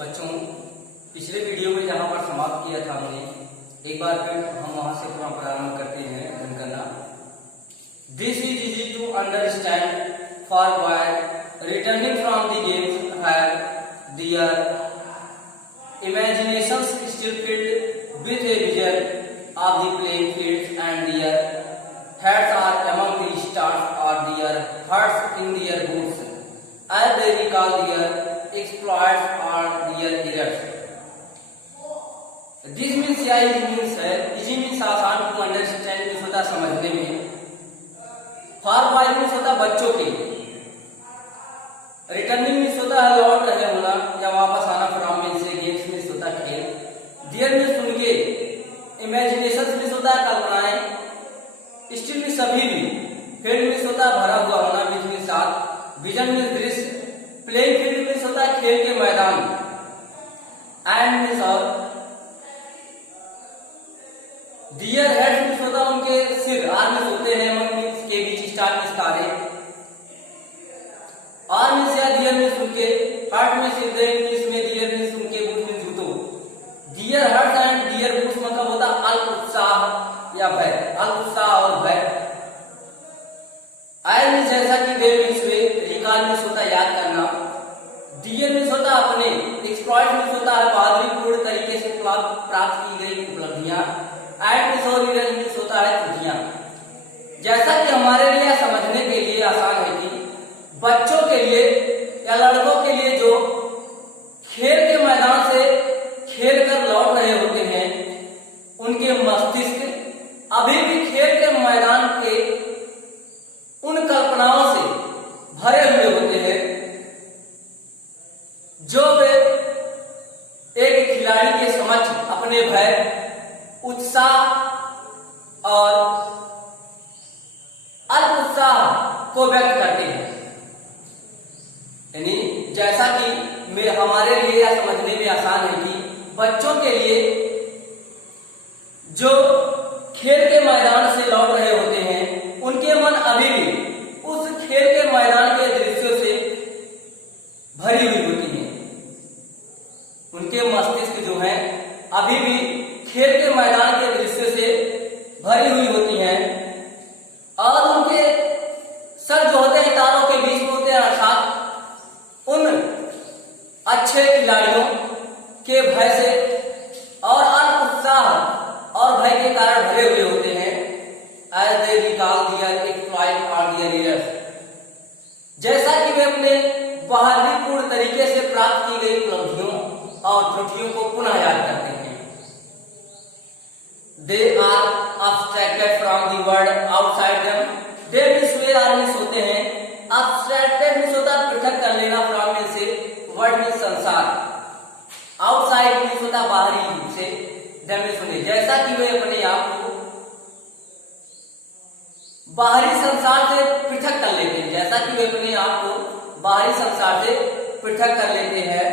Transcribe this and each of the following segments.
बच्चों, पिछले वीडियो में जहां पर समाप्त किया था हमने, एक बार फिर हम वहां से पुनः प्रारंभ करते हैं अध्ययन करना। This is easy to understand for boy returning from the games have their imaginations still filled with a vision of the playing fields, and their heads are among the stars or their hearts in their boots as they recall their exploits or their errors. This means या easy means आसान, to understand means होता समझने में, for boy means होता बच्चों के, returning means होता है लौट रहे होना या वापस आना, फ्रॉम मीन्स से, गेम्स मीन्स होता है खेल, डियर मीन्स सुन के, इमेजिनेशन मीन्स होता है कल्पनाएं, स्टिल मीन्स सभी भी, फील्ड मीन्स होता है भरा हुआ होना, बीच मीन्स साथ, विजन मीन्स दृश्य, प्लेइंग फील्ड मीन्स होता है खेल के मैदान, एंड मीन्स और, डियर हेड मीन्स होता है उनके सिर, आर मीन्स होते हैं, मन मीन्स के बीच, स्टार मीन्स तारे, आर मीन्स या डियर मीन्स उनके, हार्ट मीन्स हृदय इंग्लिश में, डियर मीन्स उनके, बूट मीन्स जूतों, dear heart and dear boots मतलब होता अल्प उत्साह या भय, अल्प उत्साह और भय, आई मीन्स जैसा कि वे मीन्स वे, रिकॉल मीन्स होता याद करना, डियर मीन्स होता अपने, एक्सप्लॉइट मीन्स होता है बहादुरीपूर्ण तरीके से प्राप्त की गई उपलब्धियां, एंड मीन्स और इरर मीन्स होता है त्रुटियां। जैसा कि हमारे लिए समझने के लिए आसान है कि बच्चों के लिए या लड़कों के लिए जो खेल के मैदान से खेल कर लौट रहे होते हैं, उनके मस्तिष्क अभी भी खेल के मैदान के उन कल्पनाओं से भरे हुए होते हैं जो वे एक खिलाड़ी के समक्ष अपने भय, उत्साह और अल्प उत्साह को व्यक्त करते हैं। यानी जैसा कि हमारे लिए या समझने में आसान है कि बच्चों के लिए जो खेल के मैदान से लौट रहे होते हैं, उनके मन अभी भी उस खेल के मैदान के दृश्यों से भरी हुई होती है। उनके मस्तिष्क जो है अभी भी खेल के मैदान के दृश्यों से भरी हुई होती हैं, और उनके सर जो होते हैं तारों के बीच में होते हैं, अर्थात उन अच्छे खिलाड़ियों के भय से और अल्प उत्साह और भय के कारण भरे हुए होते हैं, as they recall their exploit और देयर एरर्स, जैसा कि वे अपने बहादुरीपूर्ण तरीके से प्राप्त की गई उपलब्धियों और त्रुटियों को पुनः याद करते हैं। They are abstracted from the world outside them, they means वे, आर मीन्स होते हैं, abstracted मीन्स होता है पृथक कर लेना, फ्रॉम मीन्स से, वर्ल्ड मीन्स संसार, आउटसाइड मीन्स होता बाहरी रूप से, देम मीन्स होने, जैसा कि वे अपने आप को बाहरी संसार से पृथक कर लेते हैं, जैसा कि वे अपने आप को बाहरी संसार से पृथक कर लेते हैं।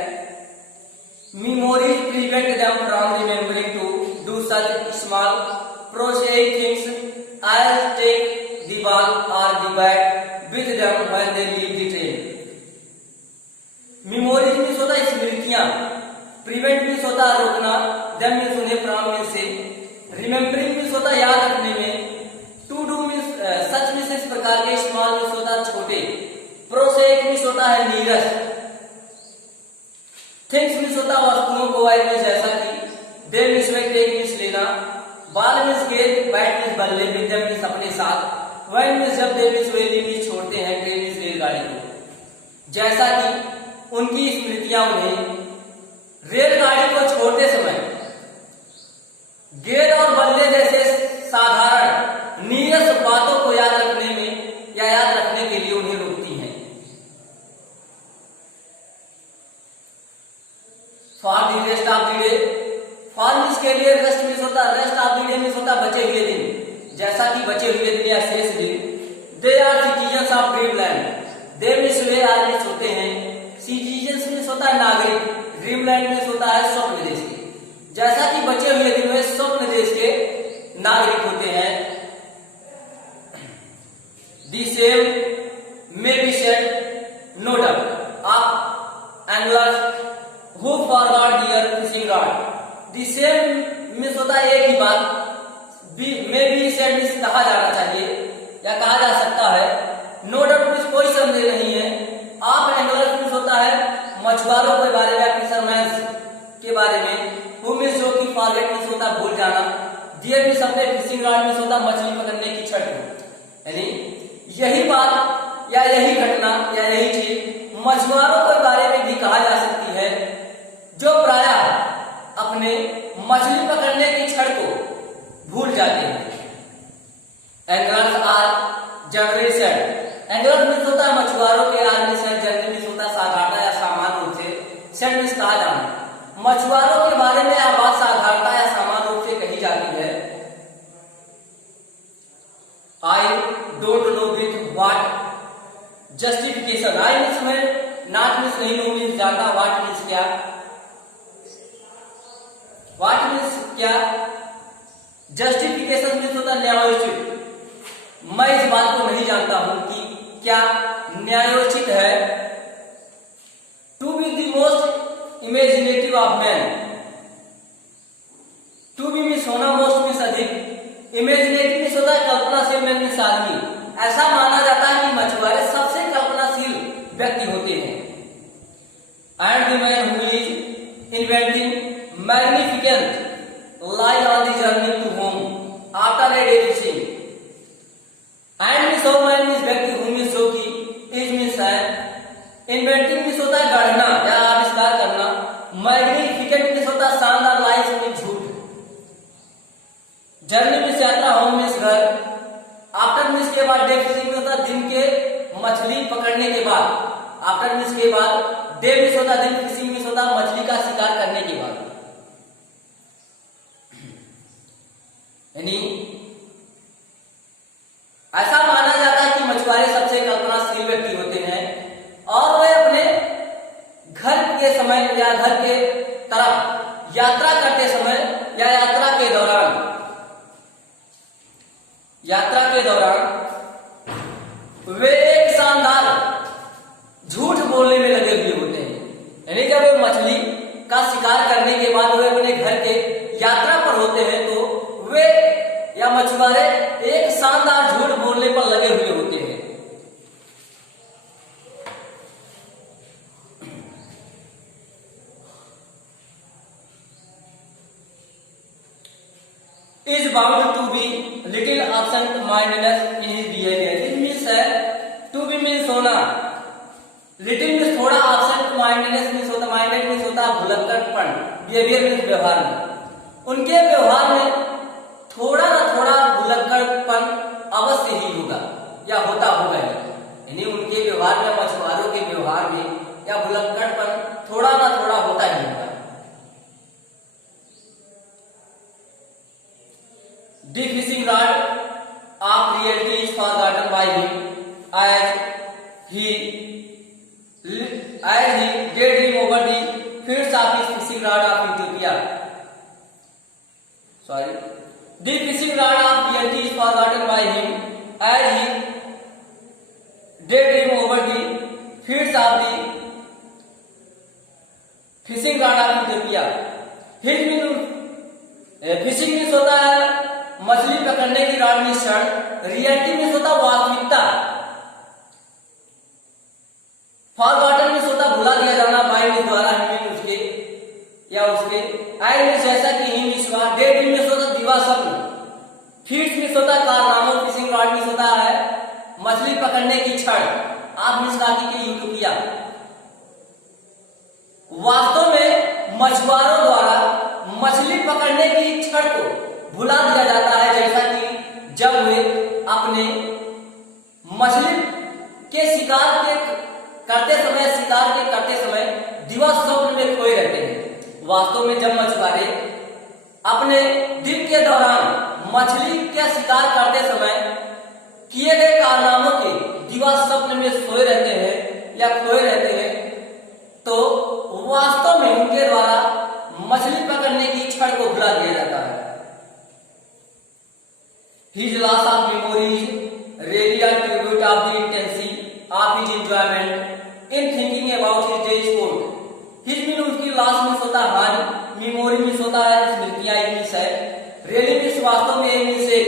Memories prevent them from remembering to do such small prosaic things as take the ball or the bat with them when they leave the train. Memories means होता है स्मृतियां, prevent मीन्स होता है रोकना, them मीन्स उन्हें, from means से, remembering means होता है याद रखने में, to do means such means इस प्रकार के, small मीन्स होता है छोटे, prosaic मीन्स होता है नीरस, थिंग्स मीन्स होता वस्तुओं को, आई मीन्स जैसा कि, दे मीन्स वे, टेक मीन्स लेना, बॉल मीन्स गेंद, बैट मीन्स बल्ले, विद देम मीन्स अपने साथ, व्हेन मीन्स जब, दे मीन्स वे, लीव मीन्स छोड़ते हैं, ट्रेन मीन्स रेलगाड़ी को, जैसा कि उनकी स्मृतियां उन्हें रेलगाड़ी को छोड़ते समय गेंद और बल्ले जैसे साधारण नीरस बातों को याद रखने में या याद रखने के लिए उन्हें रोकती हैं। For the rest of the day, for means के लिए, रेस्ट मीन्स होता है, rest of the day means होता बचे हुए दिन, जैसा कि बचे हुए दिन या शेष दिन, they are citizens of dreamland, they means वे, आर मीन्स होते हैं, सिटीजन्स मीन्स होता है नागरिक, ड्रीमलैंड मीन्स होता है स्वप्न देश के, जैसा कि बचे हुए दिन में स्वप्न देश के नागरिक होते हैं। The same may be said no doubt, आप anglers who forgot their fishing rod. The same means होता है एक ही बात, मे बी सेड मीन्स कहा जाना चाहिए या कहा जा सकता है। नो डाउट मीन्स कोई संदेह नहीं है। आप एंगलर्स मीन्स होता है मछुआरों के बारे में, फिशरमैन के बारे में। हु मीन्स जो कि फॉरगेट मीन्स होता भूल जाना। डियर मीन्स अपने फिशिंग रॉड मीन्स होता मछली पकड़ने की छड़। यानी यही बात या यही घटना या यही चीज मछुआरों के बारे में भी कहा जा सकती है, जो प्रायः अपने मछली पकड़ने की छड़ को भूल जाते हैं। Anglers are generally said. Anglers means होता है मछुआरों के, आर मीन्स जनरली मीन्स होता है साधारणता या सामान्य रूप से, सेड मीन्स कहा जाना। मछुआरों के बारे में यह बात साधारणता या सामान्य रूप से कही जाती है। I don't know with what justification. I means में नॉट मीन्स नहीं, नो मीन्स जानना, व्हाट मीन्स क्या, व्हाट मीन्स क्या, जस्टिफिकेशन मीन्स होता न्यायोचित। मैं इस बात को नहीं जानता हूं कि क्या न्यायोचित है। To be the most imaginative of man. To be means होना, मोस्ट मीन्स अधिक, इमेजिनेटिव मीन्स होता है कल्पनाशील, मैन मीन्स आदमी। ऐसा माना जाता है कि मछुआरे सबसे कल्पनाशील व्यक्ति होते हैं। And the man who is inventing magnificent lie on the journey to home after a day fishing. And means of man means व्यक्ति, हु मीन्स जो कि, इज मीन्स है, इन्वेंटिंग मीन्स होता है गढ़ना या आविष्कार करना, मैग्निफिकेंट मीन्स होता है शानदार, लाइस मीन्स झूठ, जर्नी मीन्स यात्रा, होम मीन्स घर, आफ्टर मीन्स के बाद, डे फिशिंग होता है दिन के मछली पकड़ने के बाद, आफ्टर मीन्स के बाद, डे मीन्स होता है दिन, फिशिंग मीन्स होता है मछली का शिकार करने के बाद। यानी ऐसा माना जाता है कि मछुआरे सबसे कल्पनाशील व्यक्ति होते हैं और वे अपने घर के समय या घर के तरफ यात्रा करते समय या यात्रा के दौरान वे एक शानदार झूठ बोलने में लगे हुए होते हैं। यानी जब वे मछली का शिकार करने के बाद वे अपने घर के यात्रा पर होते हैं तो वे या मछुआरे एक शानदार झूठ बोलने पर लगे हुए होते हैं। Is bound to be little absent-mindedness in his behavior. It means to be means होना, little means थोड़ा, absent-mindedness means होता, minded means होता भुलक्कड़पन, behavior means व्यवहार में। उनके व्यवहार में थोड़ा ना थोड़ा भुलक्कड़पन अवश्य ही होगा या होता होगा ही। यानी उनके व्यवहार में, मछुआरों के व्यवहार में या भुलक्कड़पन थोड़ा ना थोड़ा होता ही होगा। The fishing rod of reality is forgotten by him as he daydream over the fields of his fishing rod of utopia. The fishing rod of reality is forgotten by him as he daydream over the fields of the fishing rod of utopia. Fishing means होता है मछली पकड़ने की rod means क्षण, reality means होता वास्तविकता, forgotten means होता भुला दिया जाना, बाय मीन्स द्वारा, हिम उसके या उसके, आई मीन्स ऐसा कि ही मीन्स हुआ, डे ड्रीम मीन्स होता दिवा स्वप्न, फीड्स मीन्स होता कारनामा, फिशिंग रॉड मीन्स होता है मछली पकड़ने की छड़, आप मीन्स राखी की यूटोपिया। वास्तव में मछुआरों द्वारा मछली पकड़ने की छड़ को भुला दिया जाता है, जैसा कि जब वे अपने मछली के शिकार के करते समय दिवा स्वप्न में खोए रहते हैं। वास्तव में जब मछुआरे अपने दिन के दौरान मछली का शिकार करते समय किए गए कारनामों के दिवा स्वप्न में सोए रहते हैं या खोए रहते हैं, तो वास्तव में उनके द्वारा मछली पकड़ने की छड़ को भुला दिया जाता है। His loss of memory is really a tribute of the intensity of his enjoyment in thinking about his day sport. His mean उसकी लॉस मीन्स होता है हानि, मेमोरी मीन्स होता है स्मृतियां, एक मीन्स है। रियली मीन्स वास्तव में, एक मीन्स एक।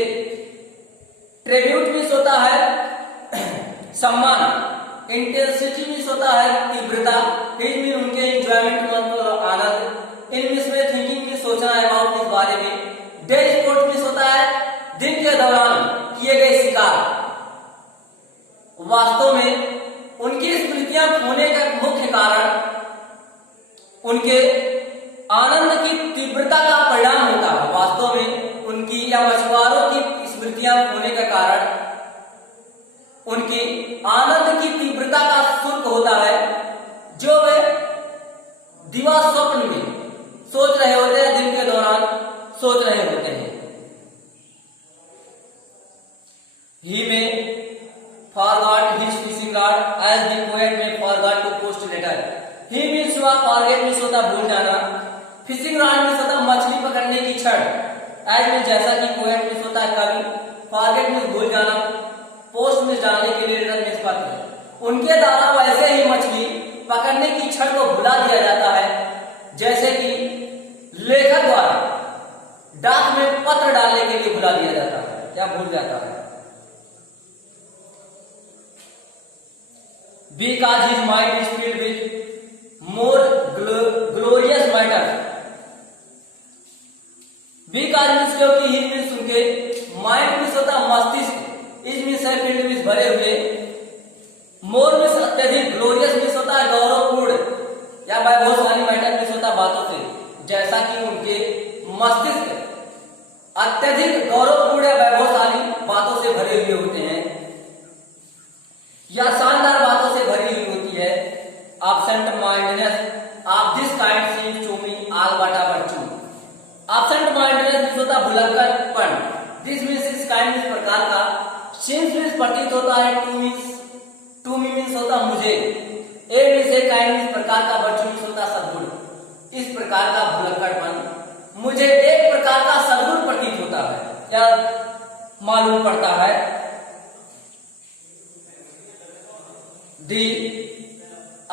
ट्रिब्यूट मीन्स होता है सम्मान, इंटेंसिटी मीन्स होता है तीव्रता, हिज मीन उनके एंजॉयमेंट मतलब आनंद, इन मीन्स में थिंकिंग मीन्स सोचना है अबाउट इस बारे में। डे स्पोर्ट मीन्स होता है दिन के दौरान किए गए शिकार। वास्तव में उनकी स्मृतियां खोने का मुख्य कारण उनके आनंद की तीव्रता का परिणाम होता है। वास्तव में उनकी या मछुआरों की स्मृतियां खोने का कारण उनकी आनंद की तीव्रता का शुल्क होता है, जो वे दिवा स्वप्न में सोच रहे होते हैं, दिन के दौरान सोच रहे होते हैं। ही में forgot his fishing rod as the poet may forgot to post letter. He means हुआ forget मीन्स होता भूल जाना, फिशिंग रॉड मीन्स होता मछली पकड़ने की छड़, as मीन्स जैसा कि पोएट मीन्स होता है कवि, forget मीन्स भूल जाना, पोस्ट मीन्स डालने के लिए, लेटर मीन्स पत्र। उनके द्वारा वैसे ही मछली पकड़ने की छड़ को भुला दिया जाता है जैसे कि लेखक द्वारा डाक में पत्र डालने के लिए भुला दिया जाता है या भूल जाता है। Because his mind is filled with more glorious matter. Because means क्योंकि he means उनके mind means होता मस्तिष्क, is means है filled means भरे हुए, more means अत्यधिक, glorious means होता है गौरवपूर्ण या वैभवशाली, matter means होता बातों से, जैसा कि उनके मस्तिष्क अत्यधिक गौरवपूर्ण या वैभवशाली बातों से भरे हुए होते हैं या शानदार बातों से भरी हुई होती है। Absent mindedness of this kind seems to me all but a virtue. Absent mindedness means होता भुलक्कड़पन, this means इस kind इस प्रकार का, seems मीन्स प्रतीत होता है, to me मीन्स होता मुझे, a मीन्स एक kind इस प्रकार का, virtue मीन्स होता सद्गुण। इस प्रकार का भुलक्कड़पन मुझे एक प्रकार का सद्गुण प्रतीत होता है या मालूम पड़ता है। The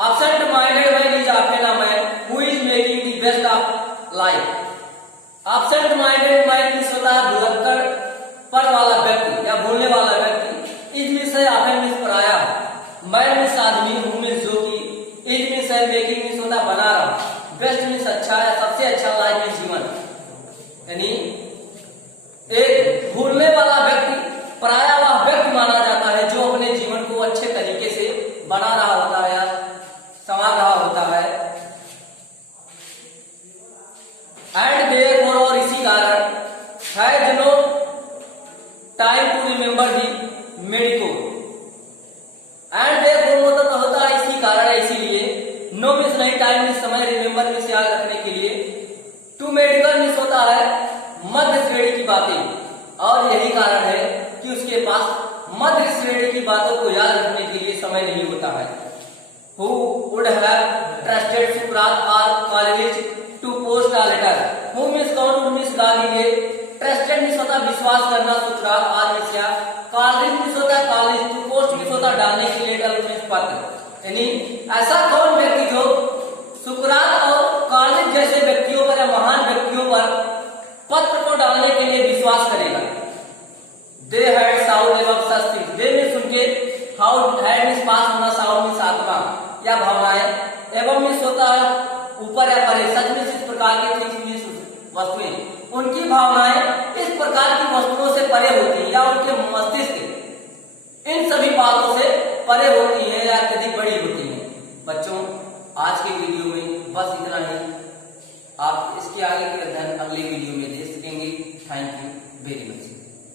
absent-minded man is often a man who is making the best of life. Absent-minded man means होता है भुलक्कड़पन वाला व्यक्ति या भूलने वाला व्यक्ति। इस मीन्स है often मीन्स पराया, man मीन्स आदमी, who मीन्स जो कि, is मीन्स है making मीन्स होता बना रहा, बेस्ट मीन्स अच्छा या सबसे अच्छा, लाइफ मीन्स जीवन। यानी एक भूलने वाला व्यक्ति पराया हुआ व्यक्ति माना जाता है जो अपने जीवन को अच्छे तरीके से बना रहा होता है या संवार रहा होता है। एंड देयरफॉर, और इसी कारण, has no time to remember the medico. And therefore मतलब होता है इसी कारण, इसीलिए, नो मीन्स नहीं, टाइम मीन्स समय, रिमेंबर मीन्स याद रखने के लिए, टू मेडिकल मीन्स होता है मध्य श्रेणी की बातें, और यही कारण है कि उसके पास मध्य श्रेणी की बातों को याद रखने के लिए समय नहीं होता है। Who would have trusted Socrates or Coleridge to post a letter? Who means कौन, who means गालिले, trusted means होता विश्वास करना, सुकरात और मिस्या, Coleridge means होता कॉलेज, to post means होता डालने की, लेटर means पत्र। यानी ऐसा कौन व्यक्ति जो सुकरात और कॉलेज जैसे व्यक्तियों पर या महान व्यक्तियों पर पत्र को डालने के लिए विश्वास करेगा। They had sound above such things. They means उनके, how had means पास होना, sound means आत्मा या भावनाएं, एवं मीन्स होता है ऊपर या परे, सच मीन्स इस प्रकार के थिंग्स मीन्स वस्तुएं, उनकी भावनाएं इस प्रकार की वस्तुओं से परे होती है या उनके मस्तिष्क इन सभी बातों से परे होती है या अत्यधिक बड़ी होती है। बच्चों, आज के वीडियो में बस इतना ही। आप इसके आगे के अध्ययन अगले वीडियो